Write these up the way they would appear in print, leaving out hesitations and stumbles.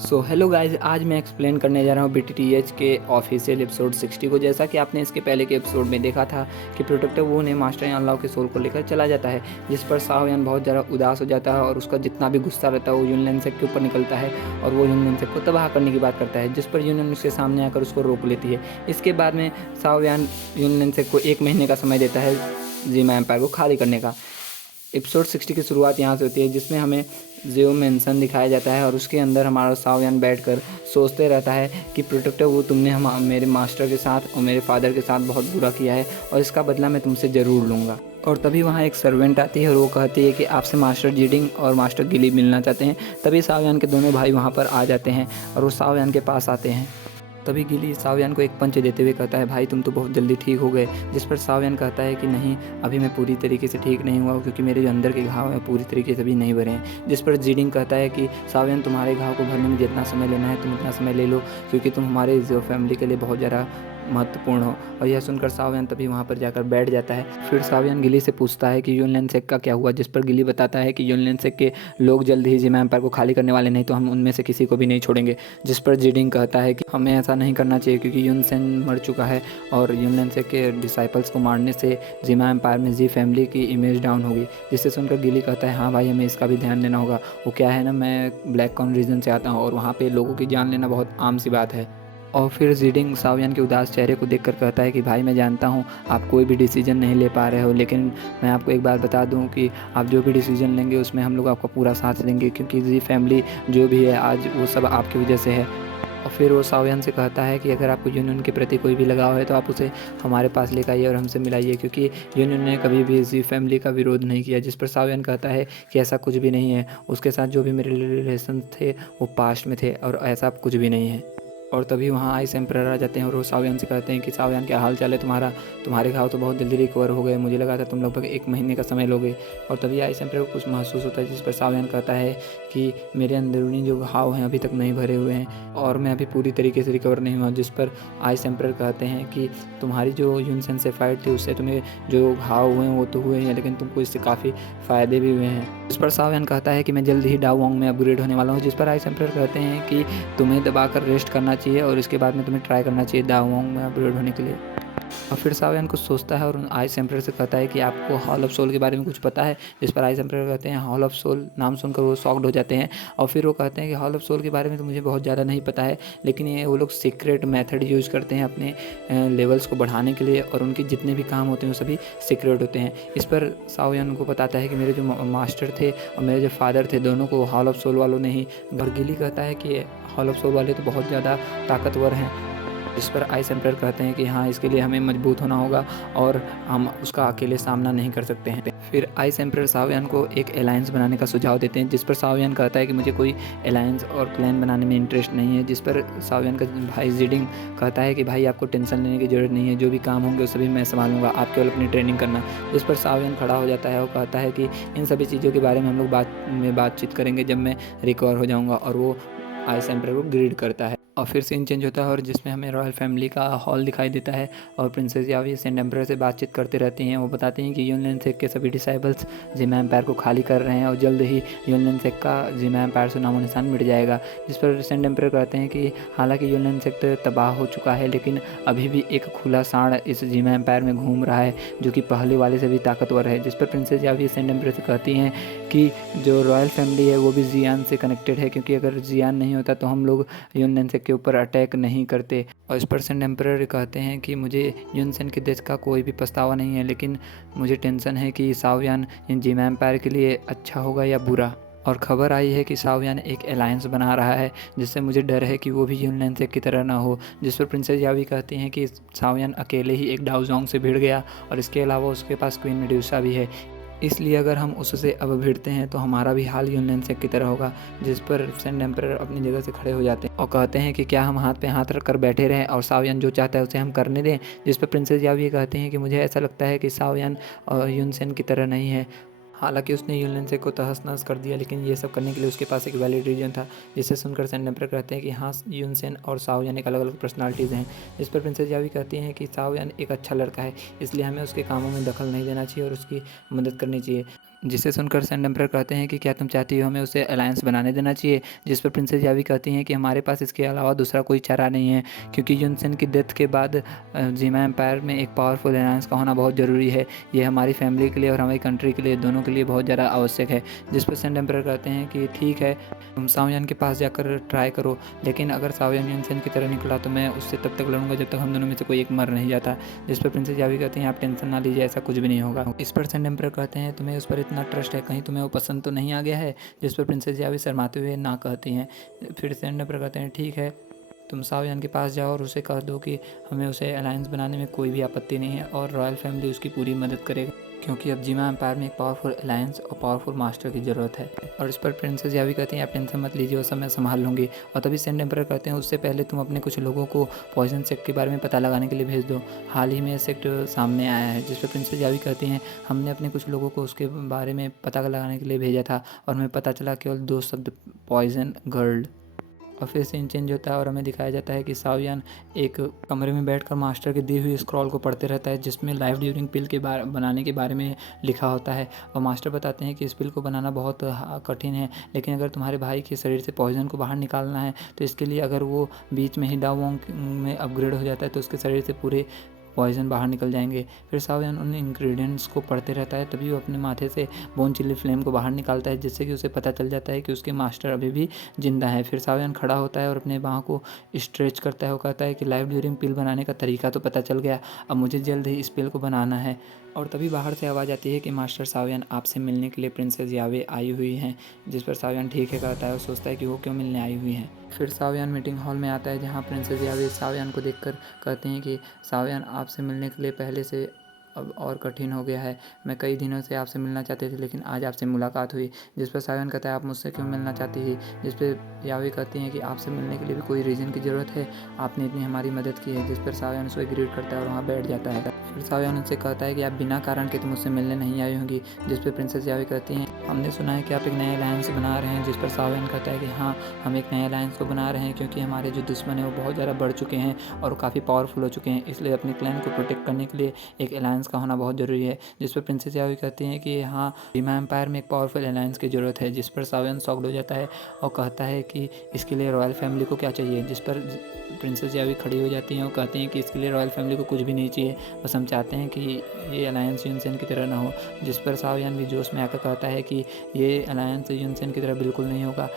Hello guys, आज मैं explain करने जा रहा हूँ BTTH के ऑफिशियल एपिसोड 60 को। जैसा कि आपने इसके पहले के एपिसोड में देखा था कि प्रोटेक्टर वो ने मास्टर यान लाओ के सोल को लेकर चला जाता है, जिस पर शाओ यान बहुत ज़्यादा उदास हो जाता है और उसका जितना भी गुस्सा रहता है वो युनलिन सेक के ऊपर निकलता है और वो युनलिन सेक को तबाह करने की बात करता है, जिस पर युनलिन उसके सामने आकर उसको रोक लेती है। इसके बाद में शाओ यान युनलिन सेक को 1 महीने का समय देता है जिमा एम्पायर को खाली करने का। एपिसोड 60 की शुरुआत यहाँ से होती है, जिसमें हमें जियो मेंशन दिखाया जाता है और उसके अंदर हमारा शाओ यान बैठकर सोचते रहता है कि प्रोटेक्टर वो तुमने मेरे मास्टर के साथ और मेरे फादर के साथ बहुत बुरा किया है और इसका बदला मैं तुमसे ज़रूर लूँगा। और तभी वहाँ एक सर्वेंट आती है और वो कहती है कि आपसे मास्टर जीडिंग और मास्टर गिली मिलना चाहते हैं। तभी शाओ यान के दोनों भाई वहाँ पर आ जाते हैं और वो शाओ यान के पास आते हैं। तभी गिली शाओ यान को एक पंच देते हुए कहता है, भाई तुम तो बहुत जल्दी ठीक हो गए। जिस पर शाओ यान कहता है कि नहीं, अभी मैं पूरी तरीके से ठीक नहीं हुआ क्योंकि मेरे जो अंदर के घाव हैं पूरी तरीके से भी नहीं भरे हैं। जिस पर जीडिंग कहता है कि शाओ यान, तुम्हारे घाव को भरने में जितना समय लेना है तुम उतना समय ले लो, क्योंकि तुम हमारे जो फैमिली के लिए बहुत ज़्यादा महत्वपूर्ण हो। और यह सुनकर शाओ यान तभी वहाँ पर जाकर बैठ जाता है। फिर शाओ यान गिली से पूछता है कि युनलिन सेक का क्या हुआ, जिस पर गिली बताता है कि युनलिन सेक के लोग जल्द ही जिमा एम्पायर को खाली करने वाले, नहीं तो हम उनमें से किसी को भी नहीं छोड़ेंगे। जिस पर जीडिंग कहता है कि हमें ऐसा नहीं करना चाहिए क्योंकि युनसेन मर चुका है और युनलिन सेक के डिसाइपल्स को मारने से जिमा एम्पायर में जी फैमिली की इमेज डाउन होगी। जिससे सुनकर गिली कहता है, हाँ भाई, हमें इसका भी ध्यान देना होगा। वो क्या है ना, मैं ब्लैक कॉन रीजन से आता हूँ और वहाँ पे लोगों की जान लेना बहुत आम सी बात है। और फिर जीडिंग शाओ यान के उदास चेहरे को देखकर कहता है कि भाई, मैं जानता हूँ आप कोई भी डिसीजन नहीं ले पा रहे हो, लेकिन मैं आपको एक बात बता दूँ कि आप जो भी डिसीजन लेंगे उसमें हम लोग आपका पूरा साथ देंगे, क्योंकि जी फैमिली जो भी है आज वो सब आपकी वजह से है। और फिर वो शाओ यान से कहता है कि अगर आपको यूनियन के प्रति कोई भी लगाव है तो आप उसे हमारे पास लेकर आइए और हमसे मिलाइए, क्योंकि यूनियन ने कभी भी जी फैमिली का विरोध नहीं किया। जिस पर शाओ यान कहता है कि ऐसा कुछ भी नहीं है, उसके साथ जो भी मेरे रिलेशन थे वो पास्ट में थे और ऐसा कुछ भी नहीं है। और तभी वहाँ आइस एम्परर आ जाते हैं और वो शाओ यान से कहते हैं कि शाओ यान, क्या हाल चाल है तुम्हारा, तुम्हारे घाव तो बहुत जल्दी रिकवर हो गए, मुझे लगा था तुम लगभग 1 महीने का समय लोगे। और तभी आइस एम्परर को कुछ महसूस होता है, जिस पर शाओ यान कहता है कि मेरे अंदरूनी जो घाव हैं अभी तक नहीं भरे हुए हैं और मैं अभी पूरी तरीके से रिकवर नहीं हुआ। जिस पर आइस एम्परर कहते हैं कि तुम्हारी जो युनसेन से फाइट थी उससे तुम्हें जो घाव हुए हैं वो तो हुए हैं, लेकिन तुमको इससे काफ़ी फ़ायदे भी हुए हैं। इस पर शाओ यान कहता है कि मैं जल्द ही डाओ वोंग में अपग्रेड होने वाला हूँ। जिस पर आइस एम्परर कहते हैं कि तुम्हें दबाकर रेस्ट करना चाहिए और इसके बाद में तुम्हें ट्राई करना चाहिए डाओ वोंग में अपग्रेड होने के लिए। और फिर शाओ यान कुछ सोचता है और आइस एम्परर से कहता है कि आपको हॉल ऑफ सोल के बारे में कुछ पता है। जिस पर आइस एम्परर कहते हैं हॉल ऑफ सोल, नाम सुनकर वो शॉक्ड हो जाते हैं। और फिर वो कहते हैं कि हॉल ऑफ सोल के बारे में तो मुझे बहुत ज़्यादा नहीं पता है, लेकिन ये वो लोग सीक्रेट मेथड यूज़ करते हैं अपने लेवल्स को बढ़ाने के लिए और उनके जितने भी काम होते हैं वो सभी सीक्रेट होते हैं। इस पर शाओ यान को बताता है कि मेरे जो मास्टर थे और मेरे जो फादर थे दोनों को हॉल ऑफ सोल वालों ने ही। गिली कहता है कि हॉल ऑफ सोल वाले तो बहुत ज़्यादा ताकतवर हैं। इस पर आइस एम्परर कहते हैं कि हाँ, इसके लिए हमें मजबूत होना होगा और हम उसका अकेले सामना नहीं कर सकते हैं। फिर आइस एम्परर शाओ यान को एक अलायंस बनाने का सुझाव देते हैं, जिस पर शाओ यान कहता है कि मुझे कोई अलायंस और क्लैन बनाने में इंटरेस्ट नहीं है। जिस पर शाओ यान का भाई जीडिंग कहता है कि भाई, आपको टेंशन लेने की ज़रूरत नहीं है, जो भी काम होंगे वो सभी मैं संभालूंगा, आप केवल अपनी ट्रेनिंग करना। जिस पर शाओ यान खड़ा हो जाता है और कहता है कि इन सभी चीज़ों के बारे में हम लोग बातचीत करेंगे जब मैं रिकवर हो जाऊँगा। और वो आइस एम्परर को ग्रीड करता है। और फिर सीन चेंज होता है और जिसमें हमें रॉयल फैमिली का हॉल दिखाई देता है और प्रिंसेस यावी सेंट एम्परर से बातचीत करते रहती हैं। वो बताती हैं कि युनलिन सेक के सभी डिसाइबल्स जिमा एम्पायर को खाली कर रहे हैं और जल्द ही युनलिन सेक का जिमा एम्पायर से नामो निशान मिट जाएगा। जिस पर सेंट एम्परर कहते हैं कि हालांकि युनलिन सेक तबाह हो चुका है, लेकिन अभी भी एक खुला सांड इस जिमा एम्पायर में घूम रहा है जो कि पहले वाले से भी ताकतवर है। जिस पर प्रिंसेस यावी सेंट एम्परर से कहती हैं कि जो रॉयल फैमिली है वो भी जियान से कनेक्टेड है, क्योंकि अगर जियान नहीं होता तो हम लोग युनलिन सेक के ऊपर अटैक नहीं करते। और इस पर सेंट एम्परर कहते हैं कि मुझे युनसेन के डेथ का कोई भी पछतावा नहीं है, लेकिन मुझे टेंशन है कि शाओ यान इन जिमा एम्पायर के लिए अच्छा होगा या बुरा। और खबर आई है कि शाओ यान एक अलायंस बना रहा है, जिससे मुझे डर है कि वो भी युनलिन सेक की तरह ना हो। जिस पर प्रिंसेस यावी कहती हैं कि शाओ यान अकेले ही एक डाओ जोंग से भिड़ गया और इसके अलावा उसके पास क्वीन मेड्यूसा भी है, इसलिए अगर हम उससे अब भिड़ते हैं तो हमारा भी हाल युनलिन सेक की तरह होगा। जिस पर सेंट एम्परर अपनी जगह से खड़े हो जाते हैं और कहते हैं कि क्या हम हाथ पे हाथ रख कर बैठे रहें और शाओ यान जो चाहता है उसे हम करने दें। जिस पर प्रिंसेस यावी ये कहते हैं कि मुझे ऐसा लगता है कि शाओ यान युनसेन की तरह नहीं है। हालांकि उसने युनलिन सेक को तहस नहस कर दिया, लेकिन ये सब करने के लिए उसके पास एक वैलिड रीजन था। जिसे सुनकर सेंट एम्परर कहते हैं कि हाँ, युनसेन और शाओ यान एक अलग अलग पर्सनालिटीज़ हैं। जिस पर प्रिंसेस यावी कहती हैं कि शाओ यान एक अच्छा लड़का है, इसलिए हमें उसके कामों में दखल नहीं देना चाहिए और उसकी मदद करनी चाहिए। जिसे सुनकर सैंड एम्परर कहते हैं कि क्या तुम चाहती हो हमें उसे अलायंस बनाने देना चाहिए, जिस पर प्रिंसेस यावी कहती हैं कि हमारे पास इसके अलावा दूसरा कोई चारा नहीं है, क्योंकि युनसेन की डेथ के बाद जिमा एम्पायर में एक पावरफुल अलायंस का होना बहुत ज़रूरी है। ये हमारी फैमिली के लिए और हमारी कंट्री के लिए, दोनों के लिए बहुत ज़्यादा आवश्यक है। जिस पर सैंड एम्परर कहते हैं कि ठीक है, तुम साओयान के पास जाकर ट्राई करो, लेकिन अगर साओयान युनसेन की तरह निकला तो मैं उससे तब तक लड़ूंगा जब तक हम दोनों में से कोई एक मर नहीं जाता। जिस पर प्रिंसेस यावी कहती हैं आप टेंशन ना लीजिए, ऐसा कुछ भी नहीं होगा। इस पर सैंड एम्परर कहते हैं तुम्हें उस पर इतना ट्रस्ट है, कहीं तुम्हें वो पसंद तो नहीं आ गया है। जिस पर प्रिंसेस यावी शर्माते हुए ना कहती हैं। फिर सैंड एम्परर कहते हैं ठीक है, तुम साओयान के पास जाओ और उसे कह दो कि हमें उसे अलायंस बनाने में कोई भी आपत्ति नहीं है और रॉयल फैमिली उसकी पूरी मदद करेगा, क्योंकि अब जिमा एम्पायर में एक पावरफुल अलायंस और पावरफुल मास्टर की ज़रूरत है। और इस पर प्रिंसेस यावी कहती हैं आप टेंशन मत लीजिए, वो सब मैं संभाल लूँगी। और तभी सैंड एम्परर कहते हैं उससे पहले तुम अपने कुछ लोगों को पॉइजन सेक्ट के बारे में पता लगाने के लिए भेज दो, हाल ही में सेक्ट सामने आया है। जिस पर प्रिंसेस यावी कहती हैं हमने अपने कुछ लोगों को उसके बारे में पता लगाने के लिए भेजा था और हमें पता चला केवल 2 शब्द, पॉइजन गर्ल। और फिर सीन चेंज होता है और हमें दिखाया जाता है कि साओयान एक कमरे में बैठकर मास्टर की दी हुई स्क्रॉल को पढ़ते रहता है, जिसमें लाइफ ड्यूरिंग पिल के बारे बनाने के बारे में लिखा होता है। और मास्टर बताते हैं कि इस पिल को बनाना बहुत कठिन है, लेकिन अगर तुम्हारे भाई के शरीर से पॉइजन को बाहर निकालना है तो इसके लिए अगर वो बीच में ही डाओंग में अपग्रेड हो जाता है तो उसके शरीर से पूरे पॉइजन बाहर निकल जाएंगे। फिर साओयान उन इंग्रेडिएंट्स को पढ़ते रहता है, तभी वो अपने माथे से बोन चिल्ली फ्लेम को बाहर निकालता है, जिससे कि उसे पता चल जाता है कि उसके मास्टर अभी भी जिंदा है। फिर साओयान खड़ा होता है और अपने बाहों को स्ट्रेच करता है। वो कहता है कि लाइफ ड्यूरिंग पिल बनाने का तरीका तो पता चल गया, अब मुझे जल्द ही इस पिल को बनाना है। और तभी बाहर से आवाज़ आती है कि मास्टर साओयान आपसे मिलने के लिए प्रिंसेस यावे आई हुई हैं। जिस पर साओयान ठीक है कहता है और सोचता है कि वो क्यों मिलने आई हुई हैं। फिर साओयान मीटिंग हॉल में आता है, जहाँ प्रिंसेस यावे साओयान को देखकर कहते हैं कि साओयान आपसे मिलने के लिए पहले से अब और कठिन हो गया है, मैं कई दिनों से आपसे मिलना चाहती थी लेकिन आज आपसे मुलाकात हुई। जिस पर साओयान कहता है आप मुझसे क्यों मिलना चाहती थी। जिस पर यावे कहती हैं कि आपसे मिलने के लिए भी कोई रीज़न की ज़रूरत है, आपने इतनी हमारी मदद की है। जिस पर साओयान उसे ग्रीट करता है और वहाँ बैठ जाता है। फिर साओयान उनसे कहता है कि आप बिना कारण के तो मुझसे मिलने नहीं आई होंगी। जिस पर प्रिंसेस यावे कहती हैं हमने सुना है कि आप एक नए अलायंस बना रहे हैं। जिस पर साओयान कहता है कि हाँ, हम एक नए अलायंस को बना रहे हैं, क्योंकि हमारे जो दुश्मन हैं वो बहुत ज़्यादा बढ़ चुके हैं और काफ़ी पावरफुल हो चुके हैं, इसलिए अपने क्लैन को प्रोटेक्ट करने के लिए एक अलायंस का होना बहुत ज़रूरी है। जिस पर प्रिंसेस यावी कहती हैं कि हाँ, जिमा एम्पायर में एक पावरफुल अलायंस की ज़रूरत है। जिस पर साओयान शॉक्ड हो जाता है और कहता है कि इसके लिए रॉयल फैमिली को क्या चाहिए। जिस पर प्रिंसेस यावी खड़ी हो जाती हैं और कहती हैं कि इसके लिए रॉयल फैमिली को कुछ भी नहीं चाहिए, बस हम चाहते हैं कि ये अलायंस युनसेन की तरह ना हो। जिस पर साओयान भी जोश में आकर कहता है कि ये अलायंस युनसेन की तरह बिल्कुल नहीं होगा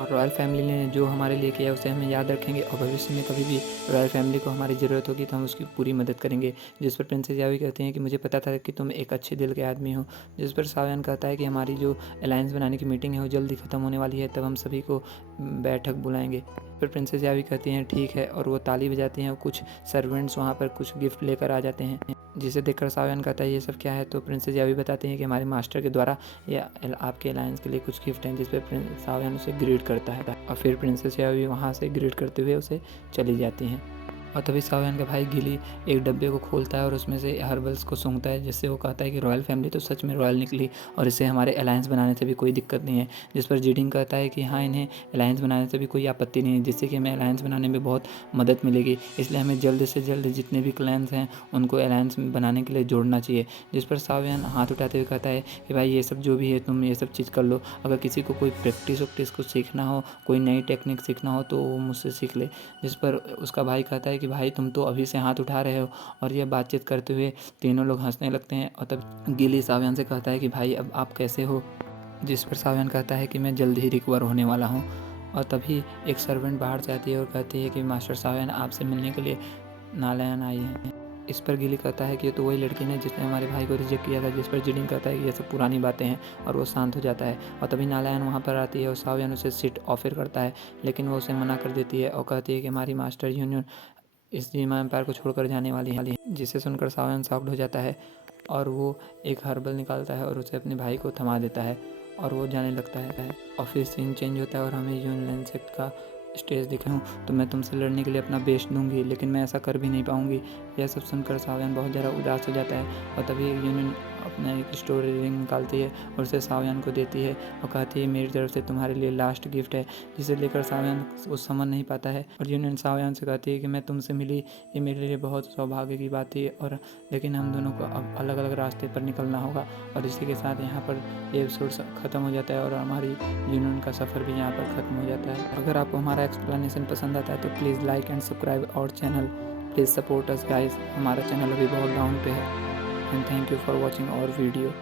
और रॉयल फैमिली ने जो हमारे लिए किया उसे हमें याद रखेंगे और भविष्य में कभी भी रॉयल फैमिली को हमारी ज़रूरत होगी तो हम उसकी पूरी मदद करेंगे। जिस पर प्रिंसेस यावी कहती हैं कि मुझे पता था कि तुम एक अच्छे दिल के आदमी हो। जिस पर साओयान कहता है कि हमारी जो अलायंस बनाने की मीटिंग है वो जल्दी ख़त्म होने वाली है, तब हम सभी को बैठक बुलाएंगे। फिर प्रिंसेस यावी कहती हैं ठीक है, और वो ताली बजाती हैं और कुछ सर्वेंट्स वहाँ पर कुछ गिफ्ट लेकर आ जाते हैं, जिसे देखकर साओयान कहता है ये सब क्या है। तो प्रिंसेस यावी बताती हैं कि हमारे मास्टर के द्वारा ये आपके अलायंस के लिए कुछ गिफ्ट हैं। जिस पर साओयान उसे ग्रीट करता है और फिर प्रिंसेस यावी वहाँ से ग्रीट करते हुए उसे चली जाती हैं। और तभी साओयान का भाई गिली एक डब्बे को खोलता है और उसमें से हर्बल्स को सूंघता है, जिससे वो कहता है कि रॉयल फैमिली तो सच में रॉयल निकली और इससे हमारे अलायंस बनाने से भी कोई दिक्कत नहीं है। जिस पर जीडिंग कहता है कि हाँ, इन्हें अलायंस बनाने से भी कोई आपत्ति नहीं है, जिससे कि हमें अलायंस बनाने में बहुत मदद मिलेगी, इसलिए हमें जल्द से जल्द जितने भी क्लैन्स हैं उनको अलायंस बनाने के लिए जोड़ना चाहिए। जिस पर साओयान हाथ उठाते हुए कहता है कि भाई ये सब जो भी है तुम ये सब चीज़ कर लो, अगर किसी को कोई प्रैक्टिस वैक्टिस को सीखना हो, कोई नई टेक्निक सीखना हो तो वो मुझसे सीख ले। जिस पर उसका भाई कहता है कि भाई तुम तो अभी से हाथ उठा रहे हो, और यह बातचीत करते हुए तीनों लोग हंसने लगते हैं। और तब गिली साओयान से कहता है कि भाई अब आप कैसे हो। जिस पर साओयान कहता है कि मैं जल्द ही रिकवर होने वाला हूँ। और तभी एक सर्वेंट बाहर से आती है और कहती है कि मास्टर साओयान आपसे मिलने के लिए नालायन आई है। इस पर गिली कहता है कि ये तो वही लड़की है जिसने हमारे भाई को रिजेक्ट किया था। जिस पर जिडिंग कहता है कि ये सब पुरानी बातें हैं, और वो शांत हो जाता है। और तभी नालायन वहाँ पर आती है और साओयान उसे सीट ऑफर करता है, लेकिन वो उसे मना कर देती है और कहती है कि हमारी मास्टर यूनियन इस जिमा एम्पायर को छोड़कर जाने वाली है। जिसे सुनकर साओयान शॉक्ड हो जाता है और वो एक हर्बल निकालता है और उसे अपने भाई को थमा देता है और वो जाने लगता है। और फिर सीन चेंज होता है और हमें यूनियन सेक्ट का स्टेज दिखा हूँ, तो मैं तुमसे लड़ने के लिए अपना बेस्ट दूंगी, लेकिन मैं ऐसा कर भी नहीं पाऊंगी। यह सब सुनकर साओयान बहुत ज़्यादा उदास हो जाता है। और तभी यूनियन अपना एक स्टोरी रिंग निकालती है और उसे शाओयान को देती है और कहती है मेरी तरफ से तुम्हारे लिए लास्ट गिफ्ट है, जिसे लेकर शाओयान वो समझ नहीं पाता है। और यूनियन शाओयान से कहती है कि मैं तुमसे मिली, ये मेरे लिए बहुत सौभाग्य की बात थी, और लेकिन हम दोनों को अब अलग अलग रास्ते पर निकलना होगा। और इसी के साथ यहाँ पर ये एपिसोड ख़त्म हो जाता है और हमारी यूनियन का सफ़र भी यहाँ पर ख़त्म हो जाता है। अगर आपको हमारा एक्सप्लेनेशन पसंद आता है तो please like and subscribe our channel. Please support us guys, हमारा चैनल अभी बहुत डाउन पे है। And thank you for watching our video.